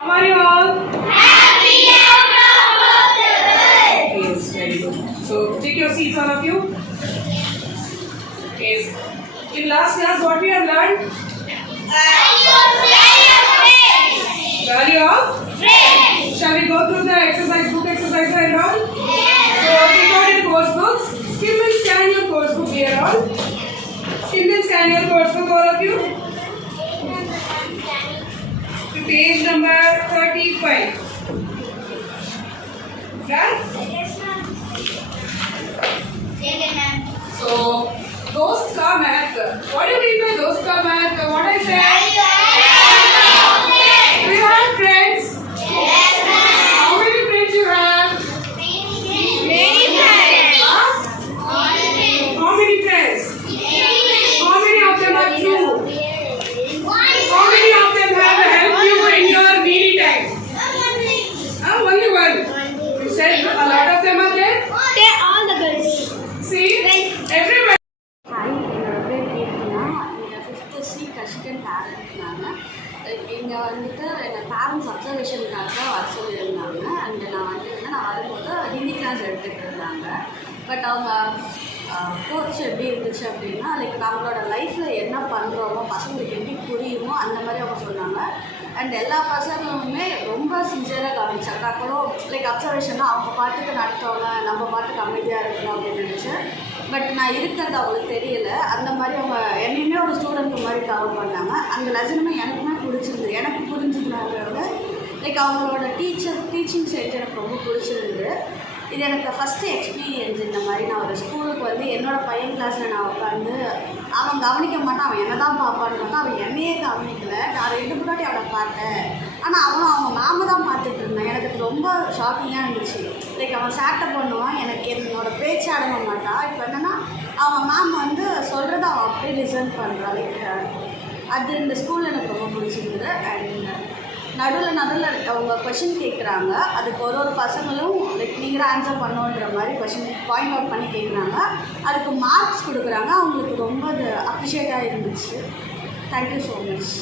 How are you all? Happy Yes, very good. So take your seats, all of you. Yes. In last class, what we have learned? Value of friends. Shall we go through the exercise book exercise and all? So take out your course books. Skim and scan your course book here all. Skim and scan your course book, all of you. To page number 35. Right? So, dost ka math. What do you mean by dost ka math? What I said? Do you have friends? How many friends you have? Huh? How many friends? How many of them are true? How many of them have helped you in your needy times? Only one. You said a lot of them are there? See? Everybody. Hi, என்னோட பேர் கீர்த்தனா. இங்கே 5th C கஷ்டன் parent நான். இங்கே வந்துட்டு எங்கள் parents அப்சர்வேஷனுக்காக வர சொல்லியிருந்தாங்க. And நான் வரும்போது ஹிந்தி கிளாஸ் எடுத்துகிட்டு இருந்தாங்க. பட் அவங்க கோர்ஸ் எப்படி இருந்துச்சு அப்படின்னா, நம்மளோட லைஃப்பில் என்ன பண்ணுறோமோ, பசங்களுக்கு எப்படி புரியுமோ அந்த மாதிரி அவங்க சொன்னாங்க. அண்ட் எல்லா பசங்களுமே ரொம்ப சின்சியராக கவனிச்சாங்க. கூட அப்சர்வேஷனாக அவங்க பாட்டுக்கு நடத்தவங்க, நம்ம பாட்டுக்கு அமைதியாக இருக்கணும் அப்படின்னு நினச்சேன். பட் நான் இருக்கிறது அவங்களுக்கு தெரியல. அந்த மாதிரி அவங்க என்னையுமே ஒரு ஸ்டூடெண்ட் மாதிரி கவர் பண்ணாங்க. அந்த லெசனுமே எனக்குமே பிடிச்சிருந்து, எனக்கு புரிஞ்சதுனால அவங்களோட டீச்சிங் சென்ஸ் எனக்கு ரொம்ப பிடிச்சிருந்து. இது எனக்கு ஃபஸ்ட்டு எக்ஸ்பீரியன்ஸ். இந்த மாதிரி நான் ஒரு ஸ்கூலுக்கு வந்து என்னோடய பையன் கிளாஸில் நான் உட்காந்து அவன் கவனிக்க மாட்டான், அவன் என்ன தான் பார்ப்பான்னு பார்த்தா அவன் என்னையே கவனிக்கலை. நான் 2 முன்னாடி அவனை பார்த்தேன், ஆனால் அவனும் அவங்க மேமை தான் பார்த்துட்டு இருந்தான். எனக்கு அது ரொம்ப ஷாக்கிங்காக இருந்துச்சு. அவன் சேட்டை பண்ணுவான், எனக்கு என்னோடய பேச்சு அடங்க மாட்டான். இப்போ என்னென்னா அவன் மேம் வந்து சொல்கிறத அவன் அப்படியே லிசன் பண்ணுறான். அது இந்த ஸ்கூலில் எனக்கு ரொம்ப பிடிச்சிருந்தது. அண்ட் நடுவில் அவங்க கொஷின் கேட்குறாங்க. அதுக்கு ஒரு பசங்களும் நீங்கள் ஆன்சர் பண்ணுன்ற மாதிரி கொஷின் பாயிண்ட் அவுட் பண்ணி கேட்குறாங்க. அதுக்கு மார்க்ஸ் கொடுக்குறாங்க. அவங்களுக்கு ரொம்ப அது அப்ரிஷியேட்டாக இருந்துச்சு. Thank you so much.